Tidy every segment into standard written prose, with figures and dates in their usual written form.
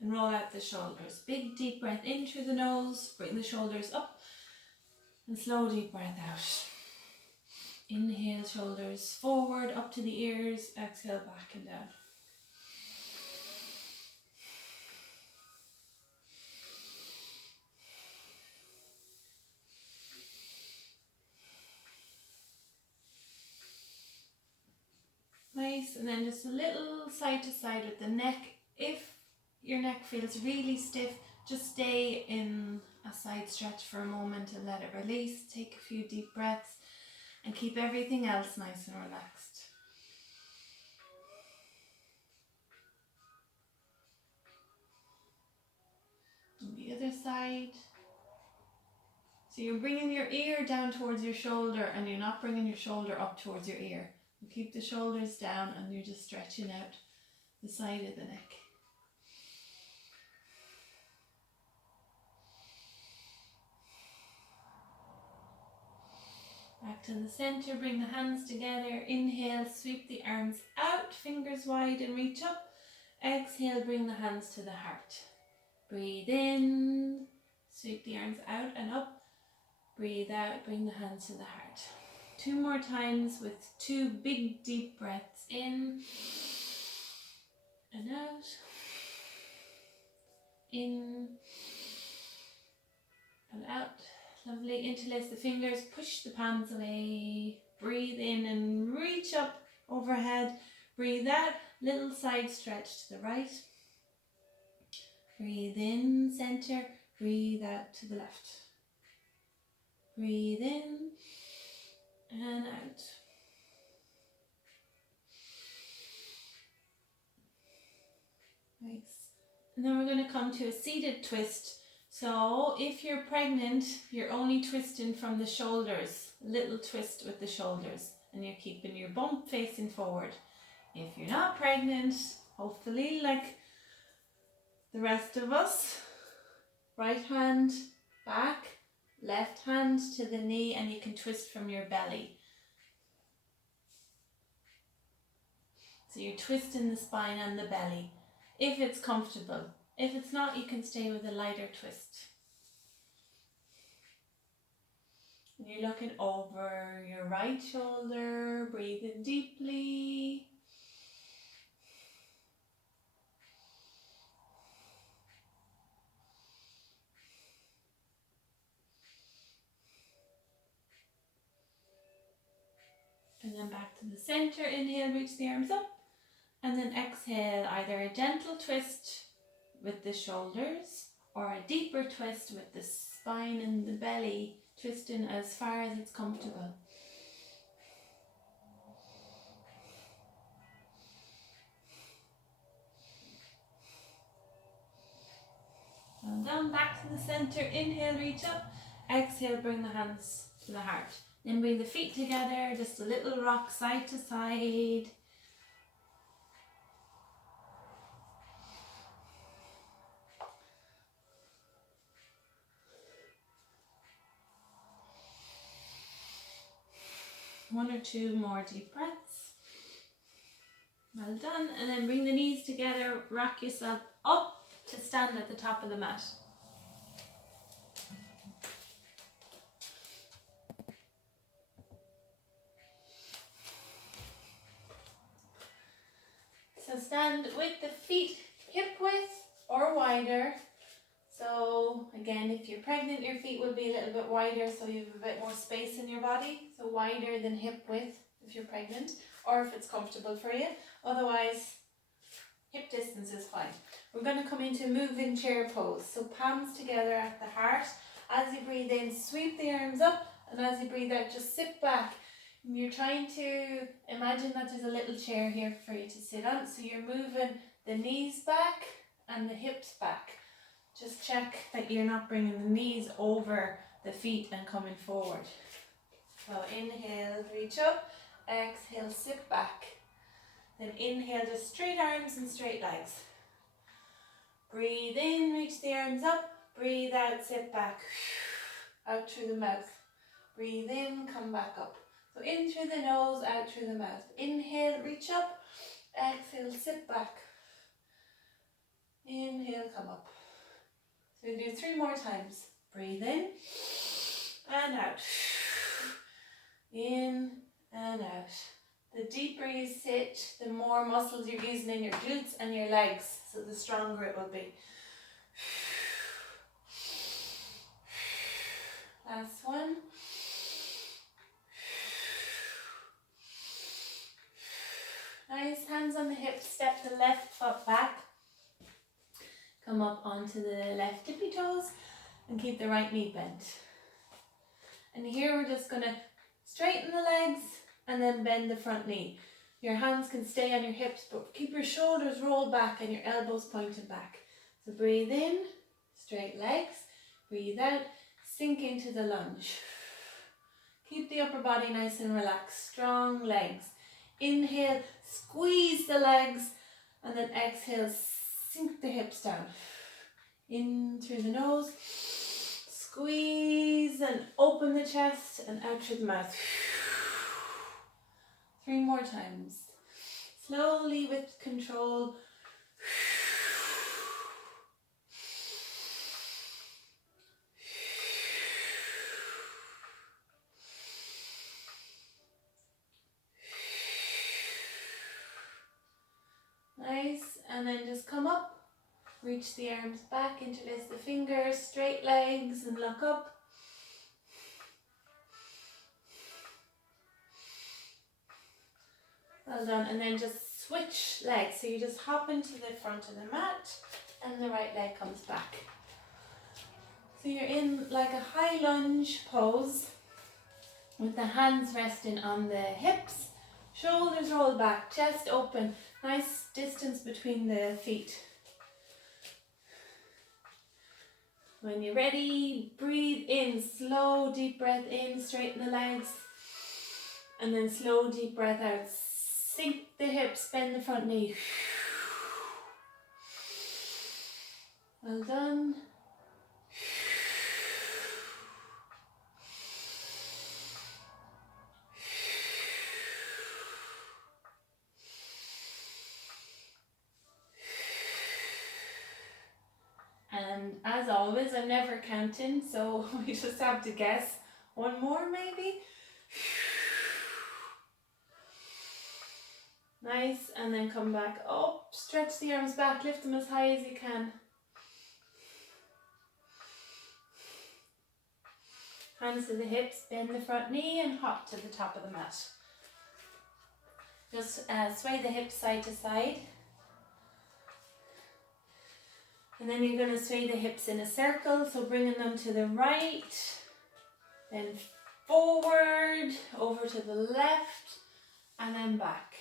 and roll out the shoulders. Big deep breath in through the nose, bring the shoulders up, and slow deep breath out. Inhale, shoulders forward, up to the ears, exhale, back and down. Nice, and then just a little side to side with the neck. If your neck feels really stiff, just stay in a side stretch for a moment and let it release. Take a few deep breaths and keep everything else nice and relaxed. And the other side. So you're bringing your ear down towards your shoulder and you're not bringing your shoulder up towards your ear. You keep the shoulders down and you're just stretching out the side of the neck. Back to the center, bring the hands together. Inhale, sweep the arms out, fingers wide and reach up. Exhale, bring the hands to the heart. Breathe in, sweep the arms out and up. Breathe out, bring the hands to the heart. 2 more times with 2 big deep breaths in and out. In and out. Lovely. Interlace the fingers, push the palms away. Breathe in and reach up overhead. Breathe out, little side stretch to the right. Breathe in, center. Breathe out to the left. Breathe in and out. Nice. And then we're going to come to a seated twist. So if you're pregnant, you're only twisting from the shoulders, a little twist with the shoulders, and you're keeping your bump facing forward. If you're not pregnant, hopefully like the rest of us, right hand back, left hand to the knee, and you can twist from your belly. So you're twisting the spine and the belly, if it's comfortable. If it's not, you can stay with a lighter twist. And you're looking over your right shoulder, breathing deeply. And then back to the center. Inhale, reach the arms up. And then exhale, either a gentle twist with the shoulders or a deeper twist with the spine and the belly, twisting as far as it's comfortable. And down back to the center. Inhale, reach up. Exhale, bring the hands to the heart. Then bring the feet together, just a little rock side to side. One or two more deep breaths. Well done. And then bring the knees together, rock yourself up to stand at the top of the mat. So stand with the feet hip width or wider. So again, if you're pregnant, your feet will be a little bit wider, so you have a bit more space in your body. So wider than hip width if you're pregnant, or if it's comfortable for you. Otherwise, hip distance is fine. We're going to come into moving chair pose. So palms together at the heart. As you breathe in, sweep the arms up, and as you breathe out, just sit back. And you're trying to imagine that there's a little chair here for you to sit on. So you're moving the knees back and the hips back. Just check that you're not bringing the knees over the feet and coming forward. So inhale, reach up. Exhale, sit back. Then inhale, just straight arms and straight legs. Breathe in, reach the arms up. Breathe out, sit back. Out through the mouth. Breathe in, come back up. So in through the nose, out through the mouth. Inhale, reach up. Exhale, sit back. Inhale, come up. So we'll do 3 more times. Breathe in and out. In and out. The deeper you sit, the more muscles you're using in your glutes and your legs, so the stronger it will be. Last one. Nice, hands on the hips, step the left foot back. Come up onto the left tippy toes and keep the right knee bent. And here we're just going to straighten the legs and then bend the front knee. Your hands can stay on your hips, but keep your shoulders rolled back and your elbows pointed back. So breathe in, straight legs. Breathe out, sink into the lunge. Keep the upper body nice and relaxed, strong legs. Inhale, squeeze the legs, and then exhale, sink the hips down. In through the nose, squeeze and open the chest, and out through the mouth. 3 more times. Slowly with control. Nice, and then just come up. Reach the arms back, interlace the fingers, straight legs, and look up. Well done, and then just switch legs. So you just hop into the front of the mat and the right leg comes back. So you're in like a high lunge pose with the hands resting on the hips, shoulders rolled back, chest open, nice distance between the feet. When you're ready, breathe in, slow deep breath in, straighten the legs, and then slow deep breath out. Sink the hips, bend the front knee. Well done. And as always, I'm never counting, so we just have to guess. 1 more maybe. Nice, and then come back up, stretch the arms back, lift them as high as you can. Hands to the hips, bend the front knee and hop to the top of the mat. Just sway the hips side to side. And then you're going to sway the hips in a circle, so bringing them to the right, then forward, over to the left, and then back.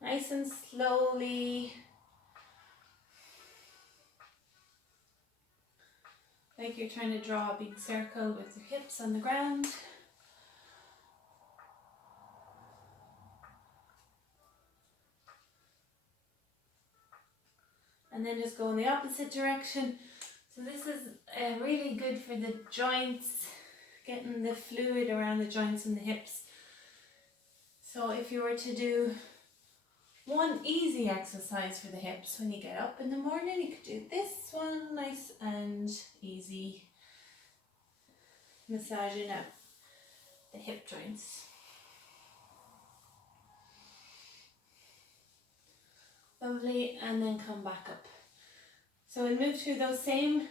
Nice and slowly. Like you're trying to draw a big circle with your hips on the ground. And then just go in the opposite direction. So this is really good for the joints, getting the fluid around the joints and the hips. So if you were to do one easy exercise for the hips when you get up in the morning, you could do this one, nice and easy, massaging out the hip joints. Lovely, and then come back up. So we'll move through those same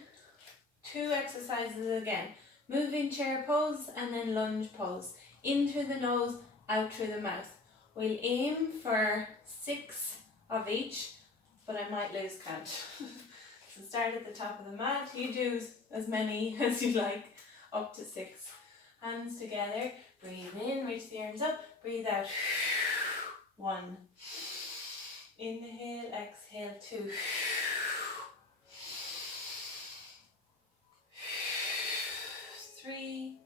2 exercises again. Moving chair pose and then lunge pose. In through the nose, out through the mouth. We'll aim for 6 of each, but I might lose count. So start at the top of the mat. You do as many as you like, up to 6. Hands together. Breathe in, reach the arms up. Breathe out. 1. Inhale, exhale, 2. 3.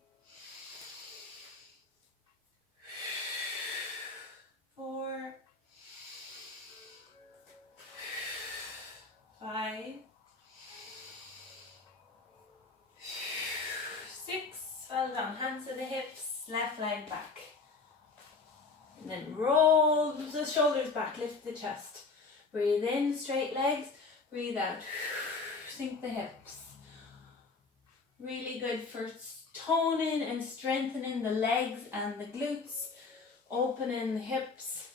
4. 5. 6. Well done. Hands to the hips, left leg back. And then roll the shoulders back, lift the chest. Breathe in, straight legs. Breathe out, sink the hips. Really good for toning and strengthening the legs and the glutes. Opening the hips.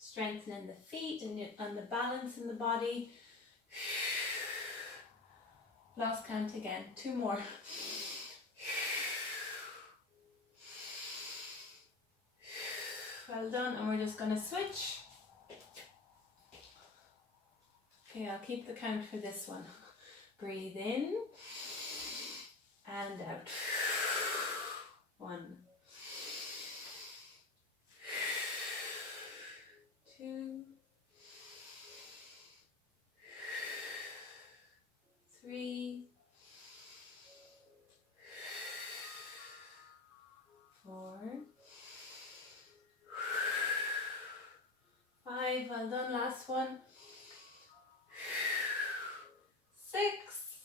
Strengthening the feet and the balance in the body. Last count again. 2 more. Well done, and we're just going to switch. Okay, I'll keep the count for this one. Breathe in and out. 1, 2, 3, 4, 5. Well done, last one. 6.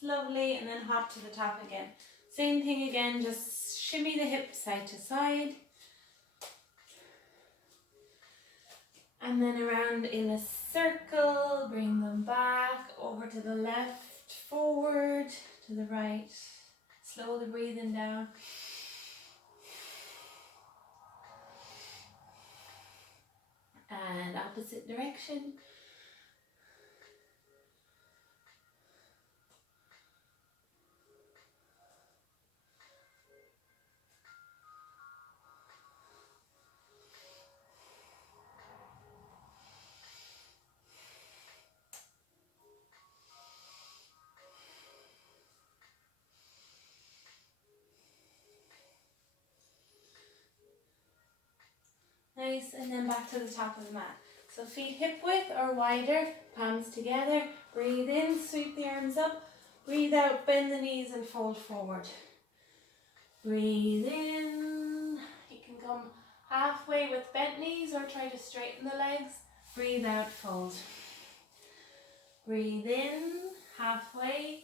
Lovely, and then hop to the top again. Same thing again, just shimmy the hips side to side. And then around in a circle, bring them back, over to the left, forward, to the right. Slowly breathing down. And opposite direction. Nice, and then back to the top of the mat. So feet hip width or wider, palms together. Breathe in, sweep the arms up. Breathe out, bend the knees and fold forward. Breathe in. You can come halfway with bent knees or try to straighten the legs. Breathe out, fold. Breathe in, halfway.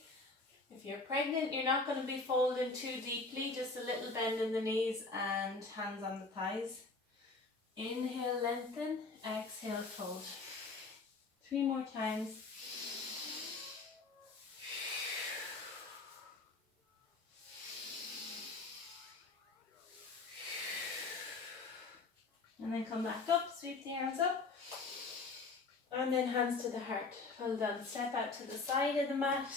If you're pregnant, you're not going to be folding too deeply, just a little bend in the knees and hands on the thighs. Inhale, lengthen, exhale, fold. 3 more times. And then come back up, sweep the arms up. And then hands to the heart. Well done. Step out to the side of the mat.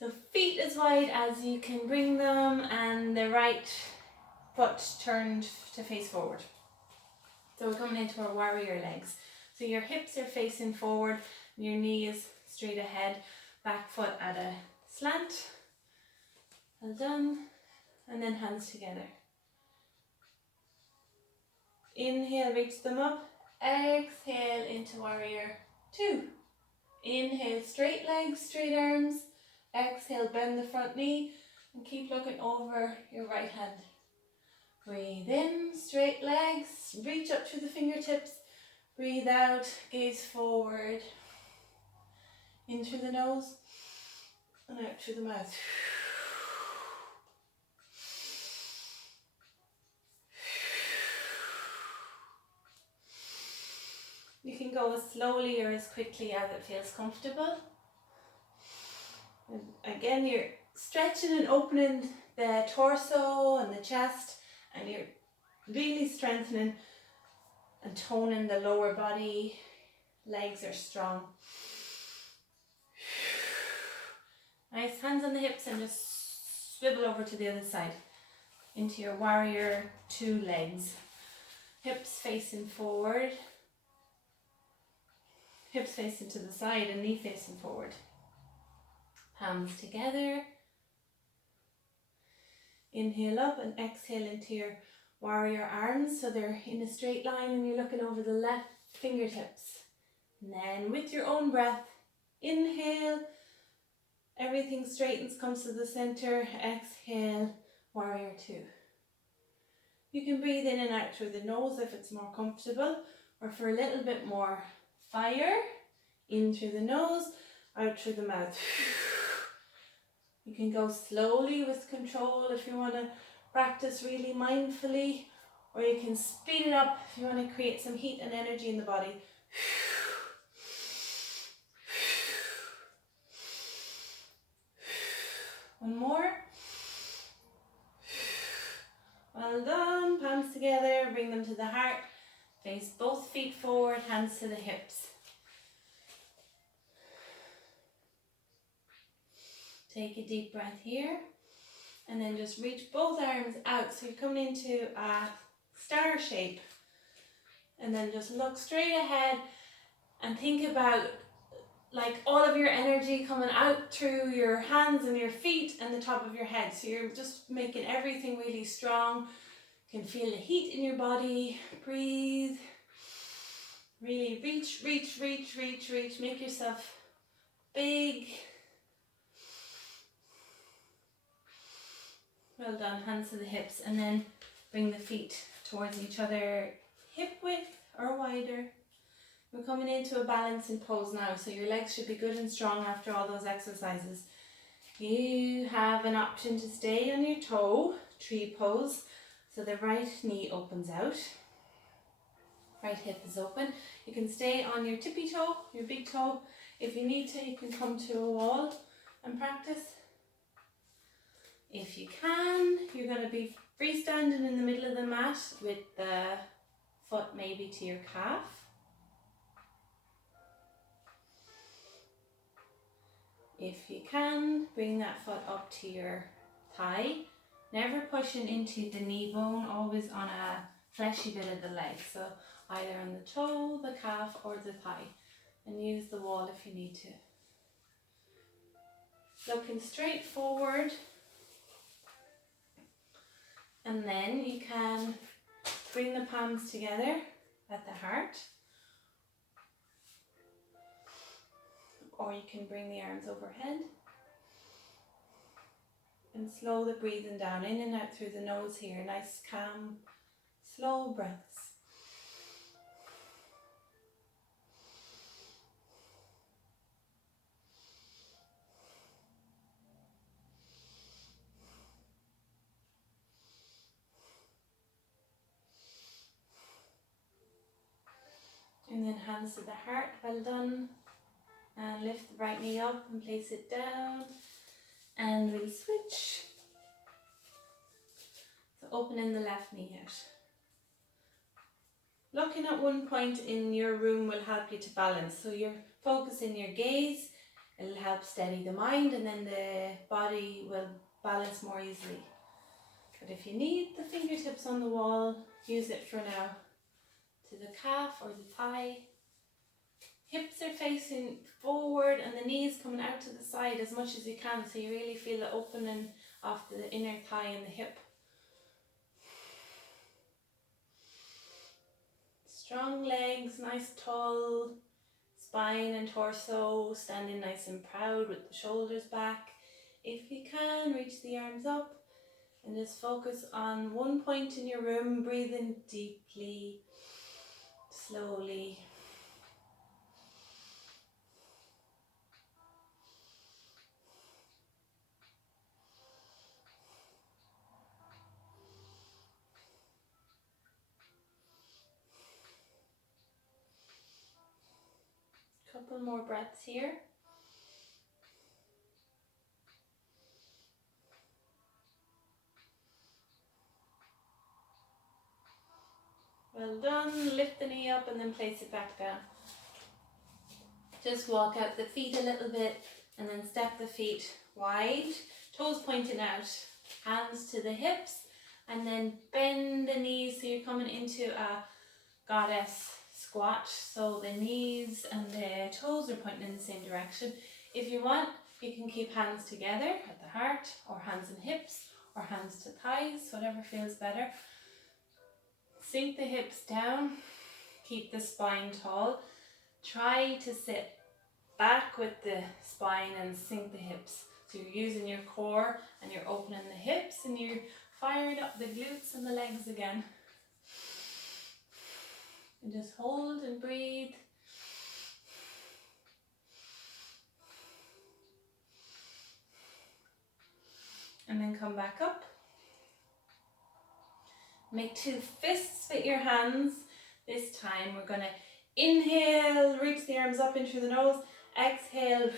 So feet as wide as you can bring them and the right foot turned to face forward. So we're coming into our warrior legs. So your hips are facing forward, your knee is straight ahead, back foot at a slant. Well done. And then hands together. Inhale, reach them up. Exhale into warrior 2. Inhale, straight legs, straight arms. Exhale, bend the front knee and keep looking over your right hand. Breathe in, straight legs, reach up through the fingertips. Breathe out, gaze forward. In through the nose and out through the mouth. You can go as slowly or as quickly as it feels comfortable. And again, you're stretching and opening the torso and the chest, and you're really strengthening and toning the lower body. Legs are strong. Nice, hands on the hips and just swivel over to the other side into your warrior 2 legs. Hips facing forward. Hips facing to the side and knee facing forward. Palms together. Inhale up and exhale into your warrior arms. So they're in a straight line and you're looking over the left fingertips. And then with your own breath, inhale. Everything straightens, comes to the center. Exhale, warrior 2. You can breathe in and out through the nose if it's more comfortable, or for a little bit more fire, in through the nose, out through the mouth. You can go slowly with control if you want to practice really mindfully, or you can speed it up if you want to create some heat and energy in the body. One more. Well done. Palms together, bring them to the heart. Face both feet forward, hands to the hips. Take a deep breath here. And then just reach both arms out. So you're coming into a star shape. And then just look straight ahead and think about like all of your energy coming out through your hands and your feet and the top of your head. So you're just making everything really strong. You can feel the heat in your body. Breathe. Really reach, reach, reach, reach, reach. Make yourself big. Well done. Hands to the hips, and then bring the feet towards each other, hip width or wider. We're coming into a balancing pose now, so your legs should be good and strong after all those exercises. You have an option to stay on your toe, tree pose, so the right knee opens out. Right hip is open. You can stay on your tippy toe, your big toe. If you need to, you can come to a wall and practice. If you can, you're going to be freestanding in the middle of the mat with the foot maybe to your calf. If you can, bring that foot up to your thigh. Never pushing into the knee bone, always on a fleshy bit of the leg. So either on the toe, the calf or the thigh. And use the wall if you need to. Looking straight forward. And then you can bring the palms together at the heart. Or you can bring the arms overhead. And slow the breathing down, in and out through the nose here. Nice, calm, slow breaths. And then hands to the heart, well done. And lift the right knee up and place it down. And we'll switch. So opening the left knee out. Looking at one point in your room will help you to balance. So you're focusing your gaze, it'll help steady the mind, and then the body will balance more easily. But if you need the fingertips on the wall, use it for now. To the calf or the thigh. Hips are facing forward and the knees coming out to the side as much as you can, so you really feel the opening of the inner thigh and the hip. Strong legs, nice tall spine and torso, standing nice and proud with the shoulders back. If you can, reach the arms up and just focus on one point in your room, breathing deeply, slowly. Couple more breaths here. Well done. Lift the knee up and then place it back down. Just walk out the feet a little bit and then step the feet wide, toes pointing out, hands to the hips, and then bend the knees so you're coming into a goddess squat. So the knees and the toes are pointing in the same direction. If you want, you can keep hands together at the heart, or hands and hips, or hands to thighs, whatever feels better. Sink the hips down, keep the spine tall. Try to sit back with the spine and sink the hips. So you're using your core and you're opening the hips and you're firing up the glutes and the legs again. And just hold and breathe. And then come back up. Make 2 fists with your hands. This time we're going to inhale, reach the arms up in through the nose. Exhale,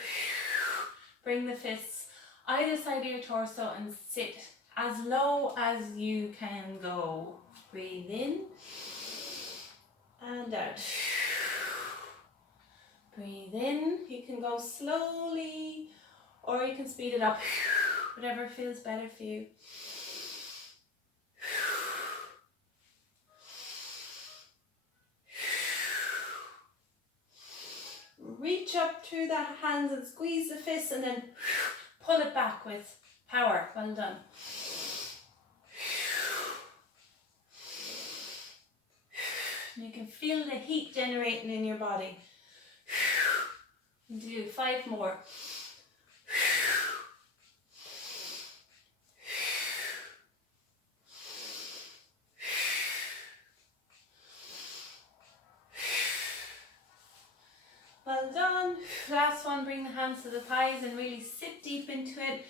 bring the fists either side of your torso and sit as low as you can go. Breathe in and out. Breathe in. You can go slowly or you can speed it up, whatever feels better for you. Reach up through the hands and squeeze the fists and then pull it back with power. Well done. You can feel the heat generating in your body. Do 5 more. Well done. Last one, bring the hands to the thighs and really sit deep into it.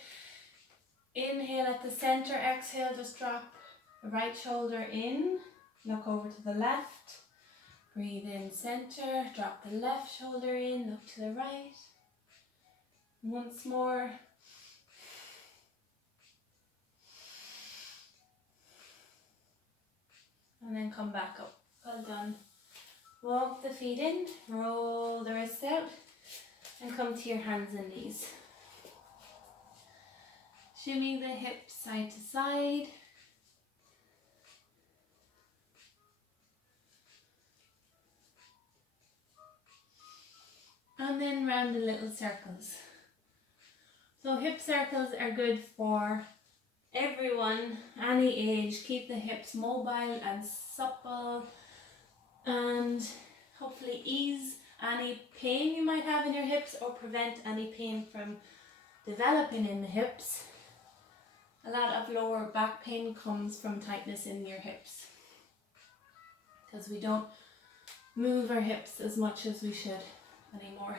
Inhale at the center, exhale, just drop the right shoulder in. Look over to the left. Breathe in center, drop the left shoulder in, look to the right. Once more. And then come back up. Well done. Walk the feet in, roll the wrists out, and come to your hands and knees. Shimmy the hips side to side. And then round in little circles. So hip circles are good for everyone, any age. Keep the hips mobile and supple and hopefully ease any pain you might have in your hips or prevent any pain from developing in the hips. A lot of lower back pain comes from tightness in your hips because we don't move our hips as much as we should anymore.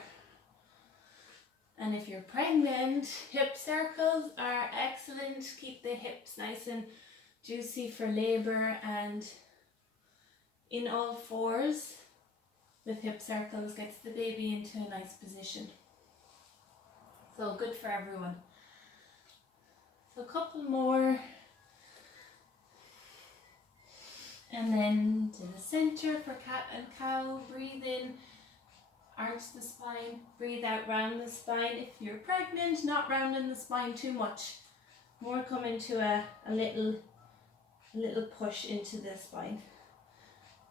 And if you're pregnant, hip circles are excellent. Keep the hips nice and juicy for labour, and in all fours with hip circles gets the baby into a nice position. So good for everyone. So a couple more. And then to the center for cat and cow. Breathe in, arch the spine. Breathe out, round the spine. If you're pregnant, not rounding the spine too much. More come into a little push into the spine.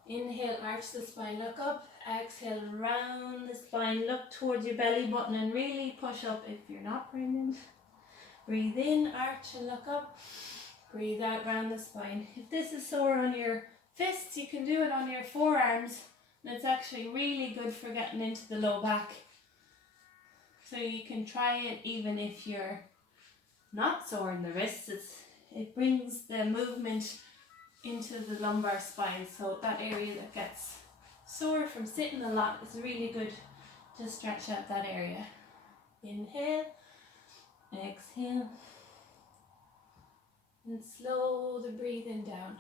Inhale, arch the spine, look up. Exhale, round the spine, look towards your belly button and really push up if you're not pregnant. Breathe in, arch and look up. Breathe out, round the spine. If this is sore on your fists, you can do it on your forearms. And it's actually really good for getting into the low back. So you can try it even if you're not sore in the wrists. It brings the movement into the lumbar spine. So that area that gets sore from sitting a lot is really good to stretch out that area. Inhale, exhale, and slow the breathing down.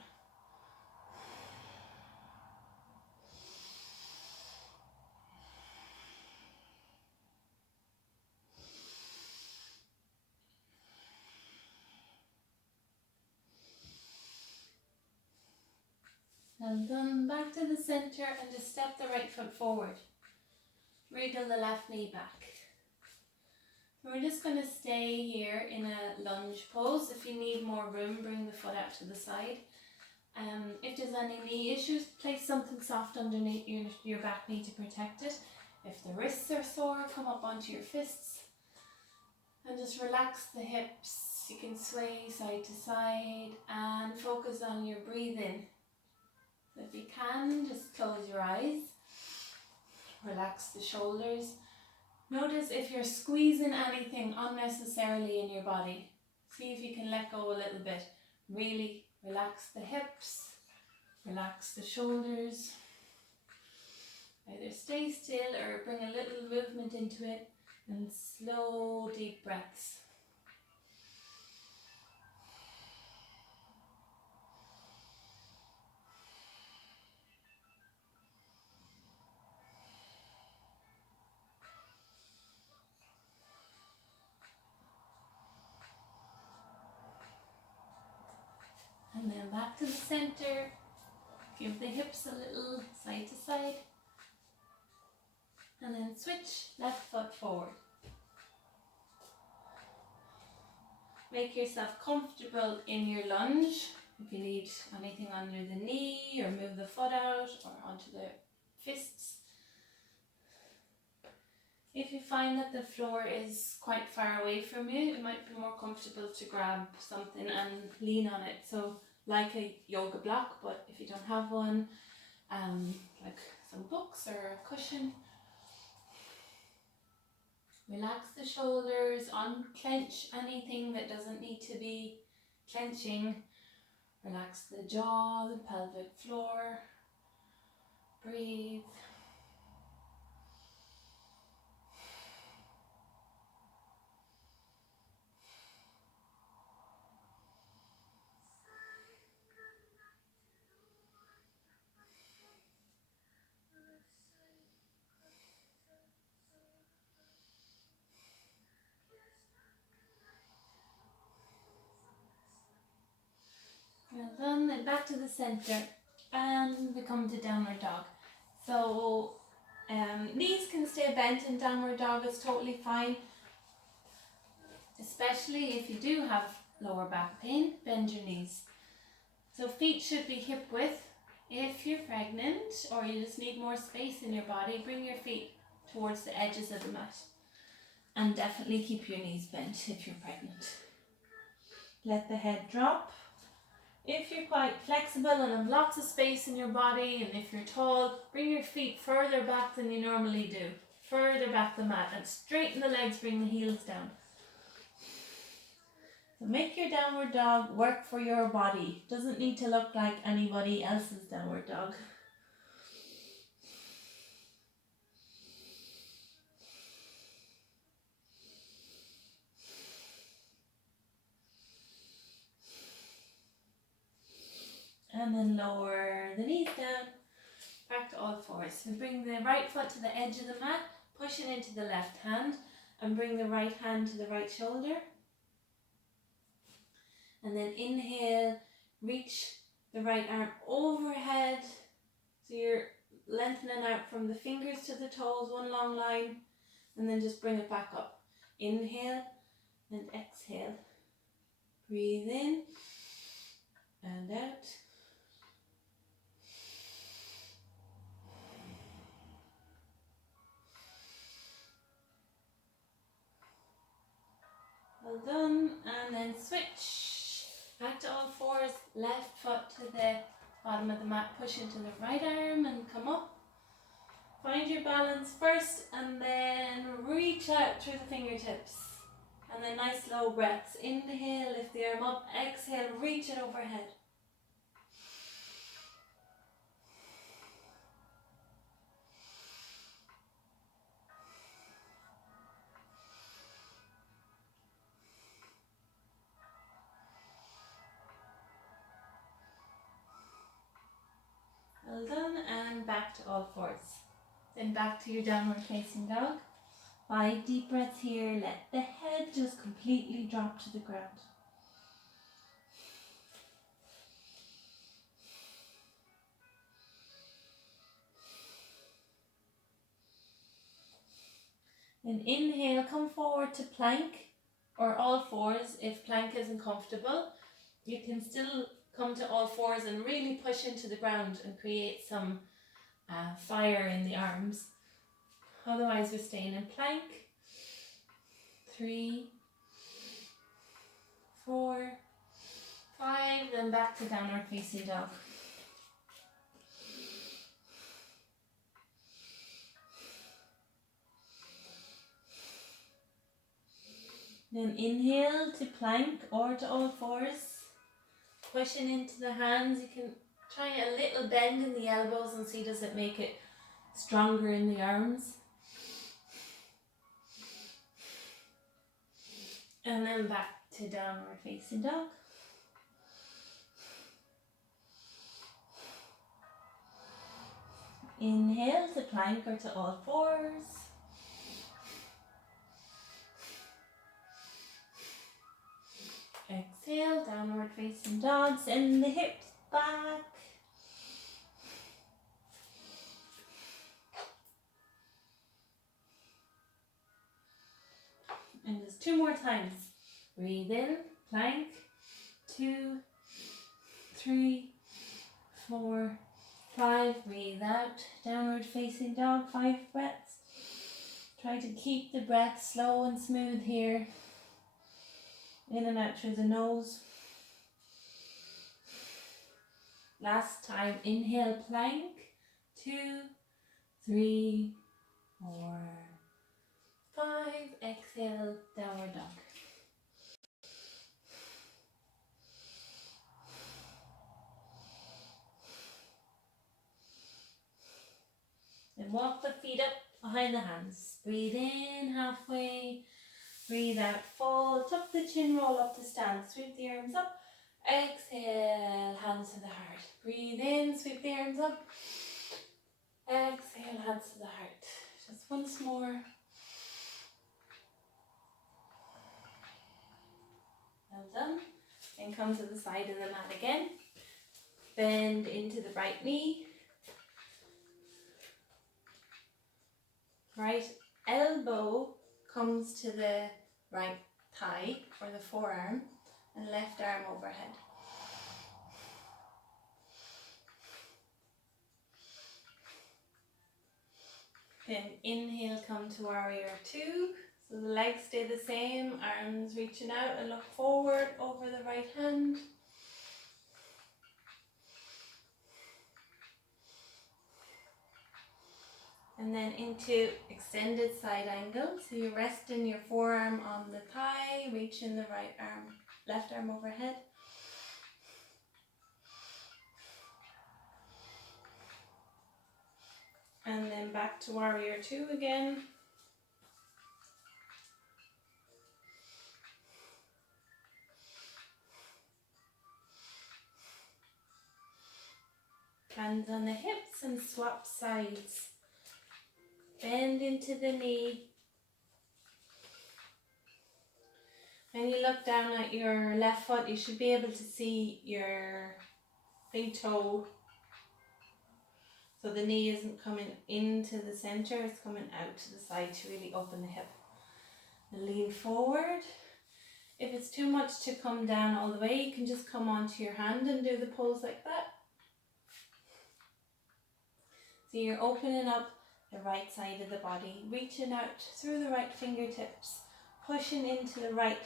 Well done. Back to the center and just step the right foot forward. Wriggle the left knee back. We're just going to stay here in a lunge pose. If you need more room, bring the foot out to the side. If there's any knee issues, place something soft underneath your back knee to protect it. If the wrists are sore, come up onto your fists and just relax the hips. You can sway side to side and focus on your breathing. So if you can, just close your eyes. Relax the shoulders. Notice if you're squeezing anything unnecessarily in your body. See if you can let go a little bit. Really relax the hips, relax the shoulders. Either stay still or bring a little movement into it, and slow deep breaths. back to the center. Give the hips a little side to side. And then switch left foot forward. Make yourself comfortable in your lunge. If you need anything under the knee, or move the foot out or onto the fists. If you find that the floor is quite far away from you, it might be more comfortable to grab something and lean on it. So like a yoga block, but if you don't have one, like some books or a cushion. Relax the shoulders, unclench anything that doesn't need to be clenching. Relax the jaw, the pelvic floor. Breathe. Well done, then back to the center and we come to downward dog. So knees can stay bent in downward dog, it's totally fine. Especially if you do have lower back pain, bend your knees. So feet should be hip width. If you're pregnant or you just need more space in your body, bring your feet towards the edges of the mat. And definitely keep your knees bent if you're pregnant. Let the head drop. If you're quite flexible and have lots of space in your body, and if you're tall, bring your feet further back than you normally do. Further back the mat and straighten the legs, bring the heels down. So make your downward dog work for your body. Doesn't need to look like anybody else's downward dog. And then lower the knees down, back to all fours. So bring the right foot to the edge of the mat, push it into the left hand, and bring the right hand to the right shoulder. And then inhale, reach the right arm overhead. So you're lengthening out from the fingers to the toes, one long line, and then just bring it back up. Inhale and exhale. Breathe in and out. Well done, and then switch back to all fours, left foot to the bottom of the mat, push into the right arm and come up. Find your balance first and then reach out through the fingertips. And then nice slow breaths. Inhale, lift the arm up, exhale, reach it overhead. Well done, and back to all fours. Then back to your downward facing dog. 5 deep breaths here. Let the head just completely drop to the ground. Then inhale, come forward to plank or all fours. If plank isn't comfortable, you can still come to all fours and really push into the ground and create some fire in the arms. Otherwise, we're staying in plank. 3, 4, 5, then back to downward facing dog. Then inhale to plank or to all fours. Pushing into the hands, you can try a little bend in the elbows and see does it make it stronger in the arms. And then back to downward facing dog. Inhale to plank or to all fours. Exhale, downward facing dog. Send the hips back. And just 2 more times. Breathe in, plank, 2, 3, 4, 5. Breathe out, downward facing dog, 5 breaths. Try to keep the breath slow and smooth here. In and out through the nose. Last time, inhale, plank, 2, 3, 4, 5. Exhale, downward dog. And walk the feet up behind the hands. Breathe in halfway. Breathe out, fold. Tuck the chin, roll up to stand. Sweep the arms up. Exhale, hands to the heart. Breathe in, sweep the arms up. Exhale, hands to the heart. Just once more. Well done. And come to the side of the mat again. Bend into the right knee. Right elbow comes to the right thigh or the forearm and left arm overhead. Then inhale, come to warrior 2. So the legs stay the same, arms reaching out and look forward over the right hand. And then into extended side angle. So you're resting your forearm on the thigh, reaching the right arm, left arm overhead. And then back to warrior 2 again. Hands on the hips and swap sides. Bend into the knee. When you look down at your left foot, you should be able to see your big toe. So the knee isn't coming into the center, it's coming out to the side to really open the hip. And lean forward. If it's too much to come down all the way, you can just come onto your hand and do the pose like that. So you're opening up the right side of the body, reaching out through the right fingertips, pushing into the right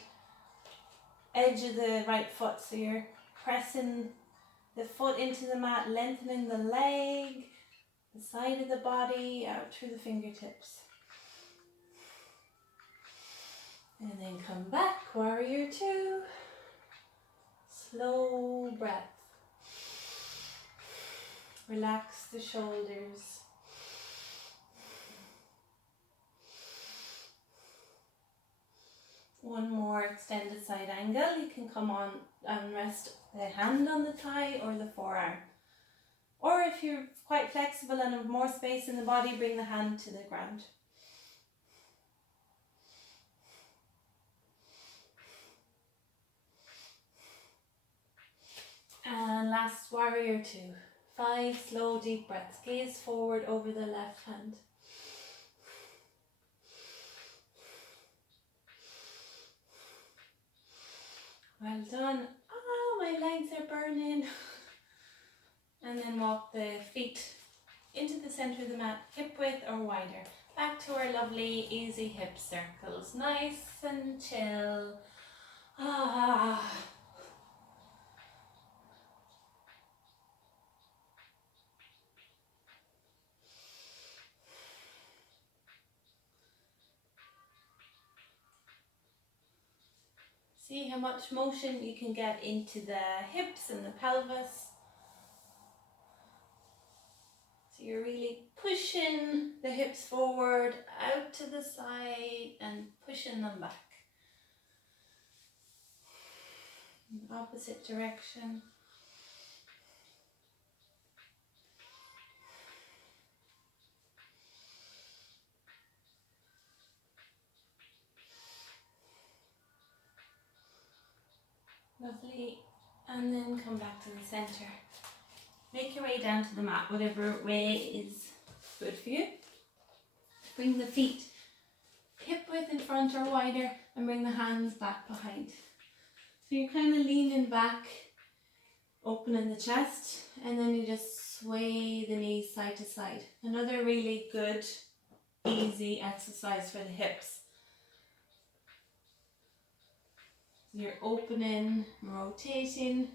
edge of the right foot. So you're pressing the foot into the mat, lengthening the leg, the side of the body, out through the fingertips. And then come back, warrior 2. Slow breath. Relax the shoulders. One more extended side angle. You can come on and rest the hand on the thigh or the forearm. Or if you're quite flexible and have more space in the body, bring the hand to the ground. And last, warrior 2. 5 slow deep breaths. Gaze forward over the left hand. Well done. Oh, my legs are burning. And then walk the feet into the center of the mat, hip width or wider. Back to our lovely easy hip circles. Nice and chill. Ah. See how much motion you can get into the hips and the pelvis. So you're really pushing the hips forward, out to the side and pushing them back. In opposite direction. Lovely. and then come back to the center. Make your way down to the mat, whatever way is good for you. Bring the feet hip width in front or wider, and bring the hands back behind. So you're kind of leaning back, opening the chest, and then you just sway the knees side to side. Another really good, easy exercise for the hips. You're opening, rotating,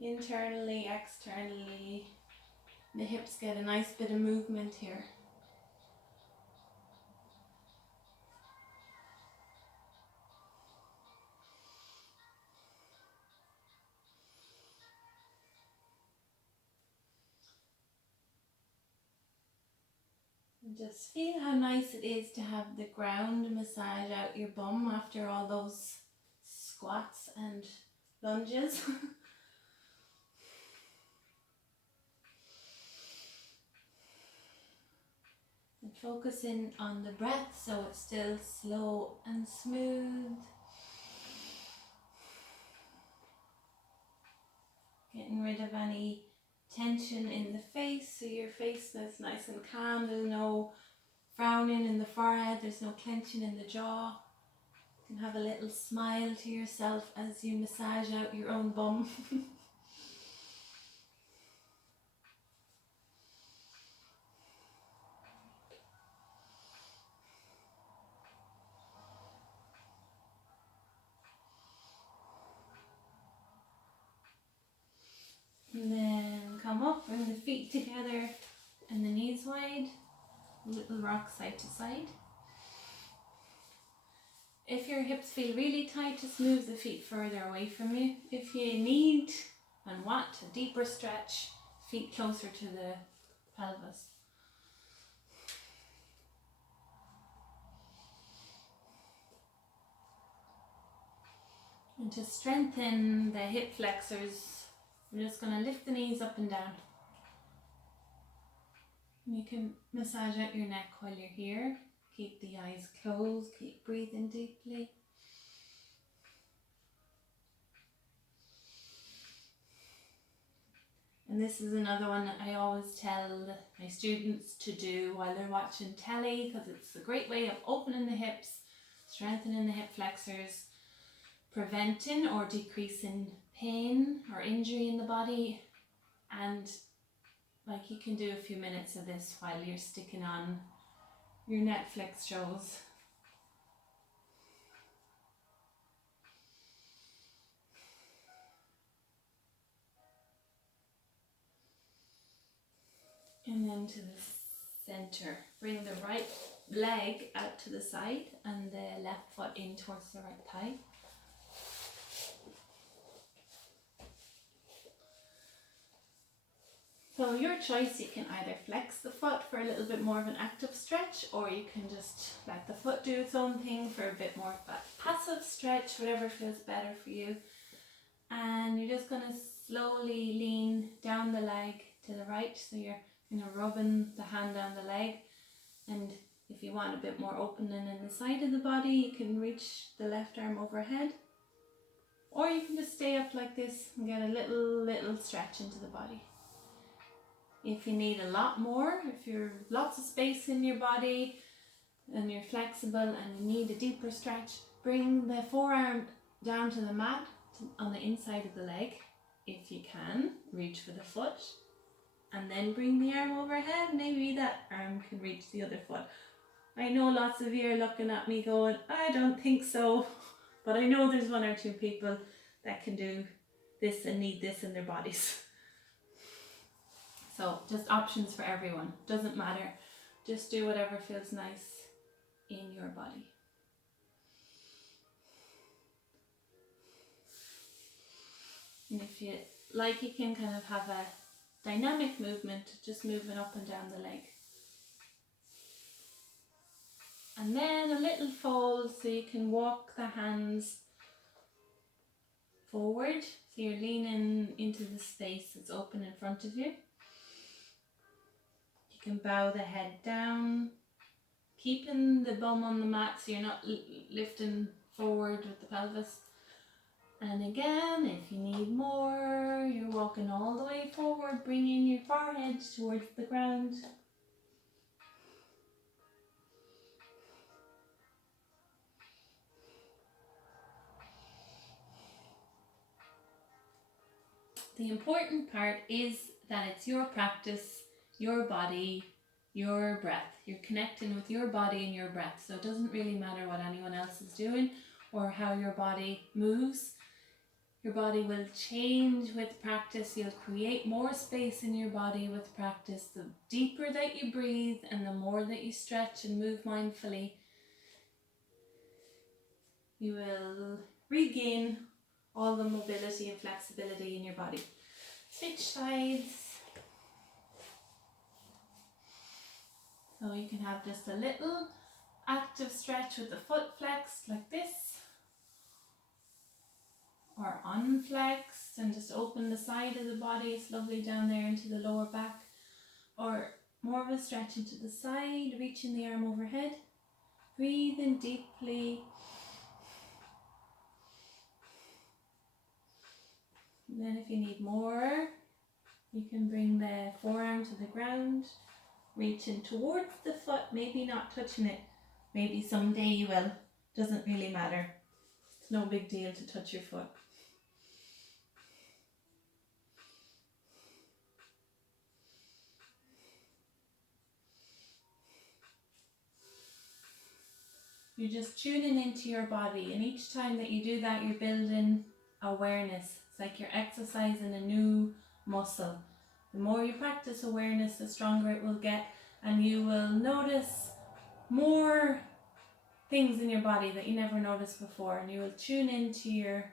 internally, externally. The hips get a nice bit of movement here. And just feel how nice it is to have the ground massage out your bum after all those squats and lunges. And focusing on the breath so it's still slow and smooth. Getting rid of any tension in the face, so your face is nice and calm. There's no frowning in the forehead, there's no clenching in the jaw. You can have a little smile to yourself as you massage out your own bum. And then come up, bring the feet together and the knees wide. A little rock side to side. If your hips feel really tight, just move the feet further away from you. If you need and want a deeper stretch, feet closer to the pelvis. And to strengthen the hip flexors, we're just going to lift the knees up and down. And you can massage out your neck while you're here. Keep the eyes closed, keep breathing deeply. And this is another one that I always tell my students to do while they're watching telly, because it's a great way of opening the hips, strengthening the hip flexors, preventing or decreasing pain or injury in the body. And like, you can do a few minutes of this while you're sticking on your Netflix shows. And then to the center. Bring the right leg out to the side and the left foot in towards the right thigh. So your choice, you can either flex the foot for a little bit more of an active stretch, or you can just let the foot do its own thing for a bit more of a passive stretch, whatever feels better for you. And you're just going to slowly lean down the leg to the right, so you're rubbing the hand down the leg. And if you want a bit more opening in the side of the body, you can reach the left arm overhead, or you can just stay up like this and get a little stretch into the body. If you need a lot more, if you're lots of space in your body and you're flexible and you need a deeper stretch, bring the forearm down to the mat on the inside of the leg. If you can, reach for the foot, and then bring the arm overhead. Maybe that arm can reach the other foot. I know lots of you are looking at me going, I don't think so, but I know there's one or two people that can do this and need this in their bodies. So just options for everyone, doesn't matter. Just do whatever feels nice in your body. And if you like, you can kind of have a dynamic movement, just moving up and down the leg. And then a little fold, so you can walk the hands forward. So you're leaning into the space that's open in front of you. You can bow the head down, keeping the bum on the mat so you're not lifting forward with the pelvis. And again, if you need more, you're walking all the way forward, bringing your forehead towards the ground. The important part is that it's your practice, your body, your breath. You're connecting with your body and your breath. So it doesn't really matter what anyone else is doing or how your body moves. Your body will change with practice. You'll create more space in your body with practice. The deeper that you breathe and the more that you stretch and move mindfully, you will regain all the mobility and flexibility in your body. Switch sides. So you can have just a little active stretch with the foot flexed like this, or unflexed and just open the side of the body. It's lovely down there into the lower back, or more of a stretch into the side, reaching the arm overhead. Breathing deeply. And then if you need more, you can bring the forearm to the ground, reaching towards the foot, maybe not touching it. Maybe someday you will. Doesn't really matter. It's no big deal to touch your foot. You're just tuning into your body, and each time that you do that, you're building awareness. It's like you're exercising a new muscle. The more you practice awareness, the stronger it will get, and you will notice more things in your body that you never noticed before, and you will tune into your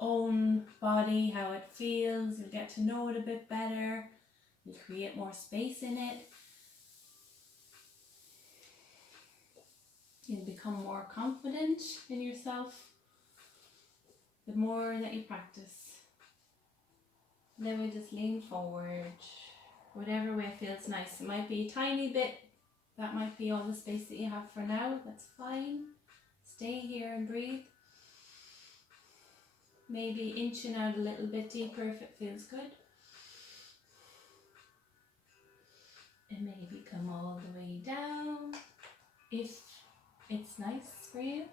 own body, how it feels. You'll get to know it a bit better. You'll create more space in it. You'll become more confident in yourself the more that you practice. And then we just lean forward, whatever way feels nice. It might be a tiny bit. That might be all the space that you have for now. That's fine. Stay here and breathe. Maybe inching out a little bit deeper if it feels good. And maybe come all the way down if it's nice for you.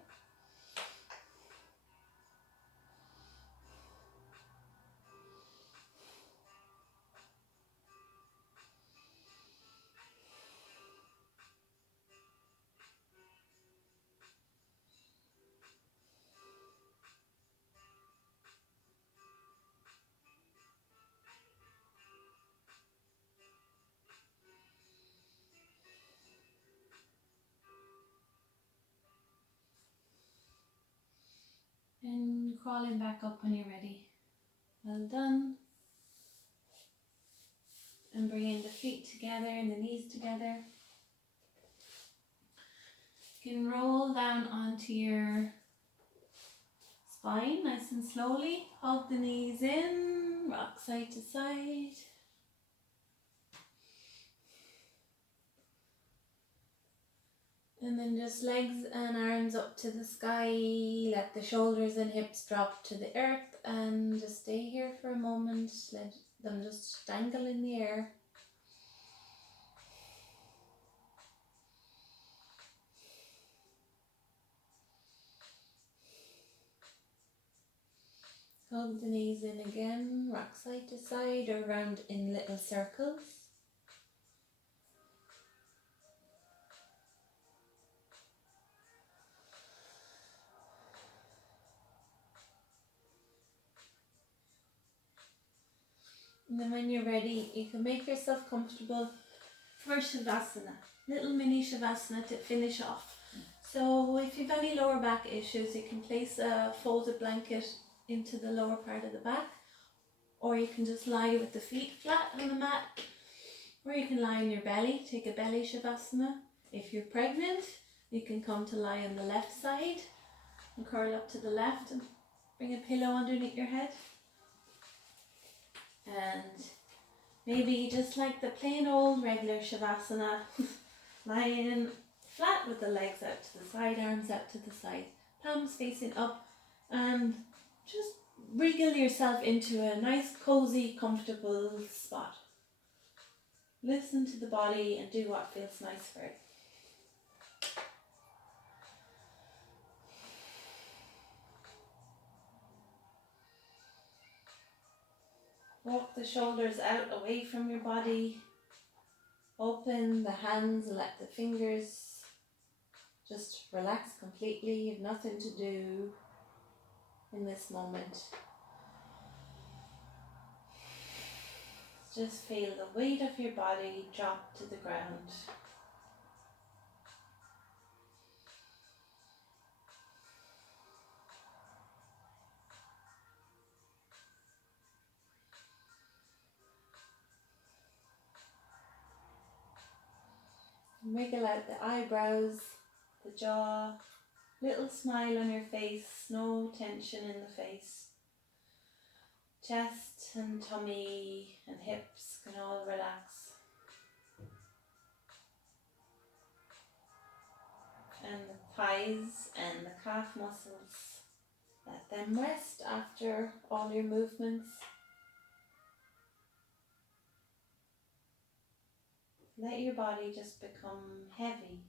And crawling back up when you're ready. Well done. And bringing the feet together and the knees together. You can roll down onto your spine nice and slowly. Hug the knees in, rock side to side. And then just legs and arms up to the sky. Let the shoulders and hips drop to the earth, and just stay here for a moment. Let them just dangle in the air. Hug the knees in again, rock side to side or round in little circles. And then when you're ready, you can make yourself comfortable for Shavasana. Little mini Shavasana to finish off. So if you've any lower back issues, you can place a folded blanket into the lower part of the back, or you can just lie with the feet flat on the mat, or you can lie on your belly, take a belly Shavasana. If you're pregnant, you can come to lie on the left side and curl up to the left and bring a pillow underneath your head. And maybe just like the plain old regular Shavasana, lying flat with the legs out to the side, arms out to the side, palms facing up, and just wriggle yourself into a nice, cozy, comfortable spot. Listen to the body and do what feels nice for it. Walk the shoulders out away from your body. Open the hands and let the fingers just relax completely. You have nothing to do in this moment. Just feel the weight of your body drop to the ground. Wriggle out the eyebrows, the jaw, little smile on your face, no tension in the face. Chest and tummy and hips can all relax. And the thighs and the calf muscles, let them rest after all your movements. Let your body just become heavy.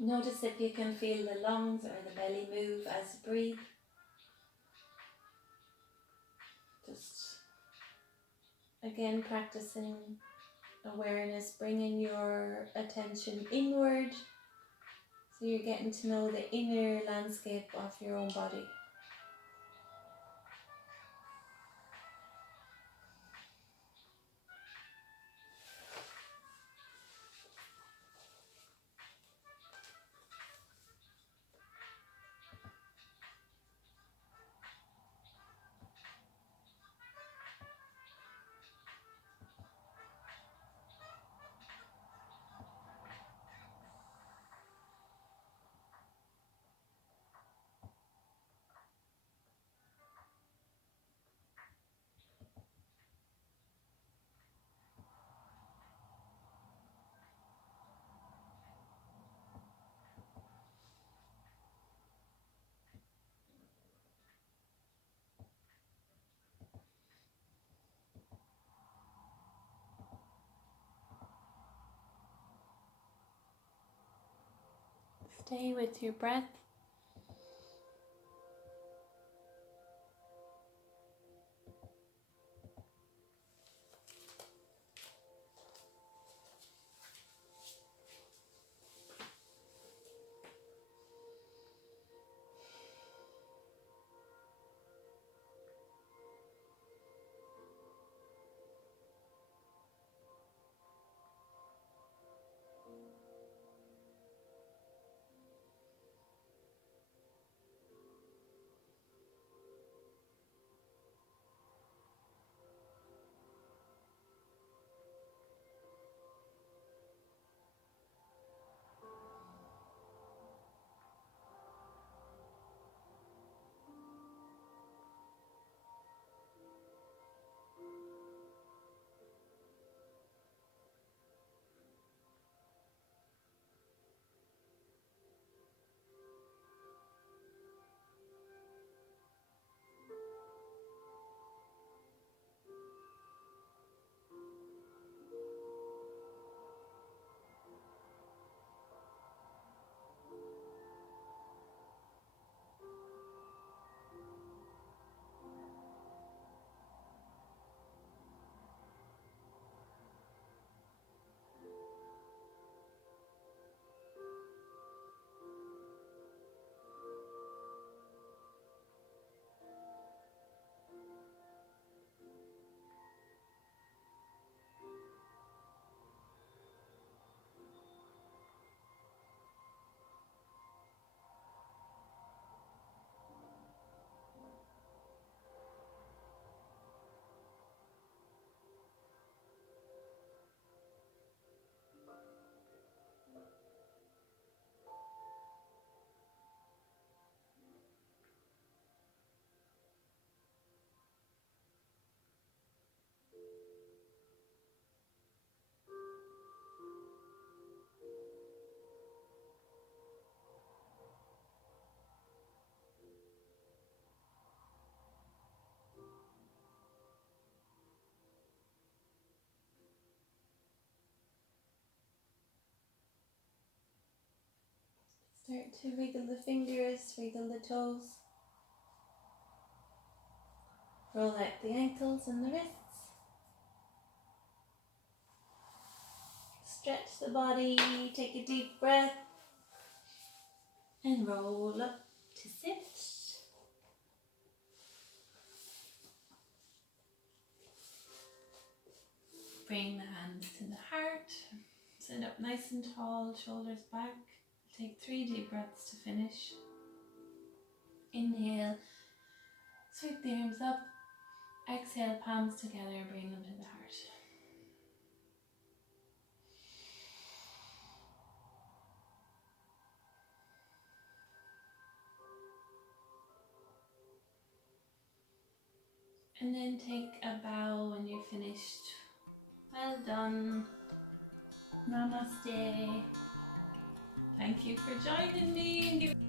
Notice if you can feel the lungs or the belly move as you breathe. Just again practicing awareness, bringing your attention inward so you're getting to know the inner landscape of your own body. Stay with your breath. Start to wiggle the fingers, wiggle the toes. Roll out the ankles and the wrists. Stretch the body, take a deep breath. And roll up to sit. Bring the hands to the heart. Sit up nice and tall, shoulders back. Take 3 deep breaths to finish. Inhale, sweep the arms up. Exhale, palms together and bring them to the heart. And then take a bow when you're finished. Well done. Namaste. Thank you for joining me and giving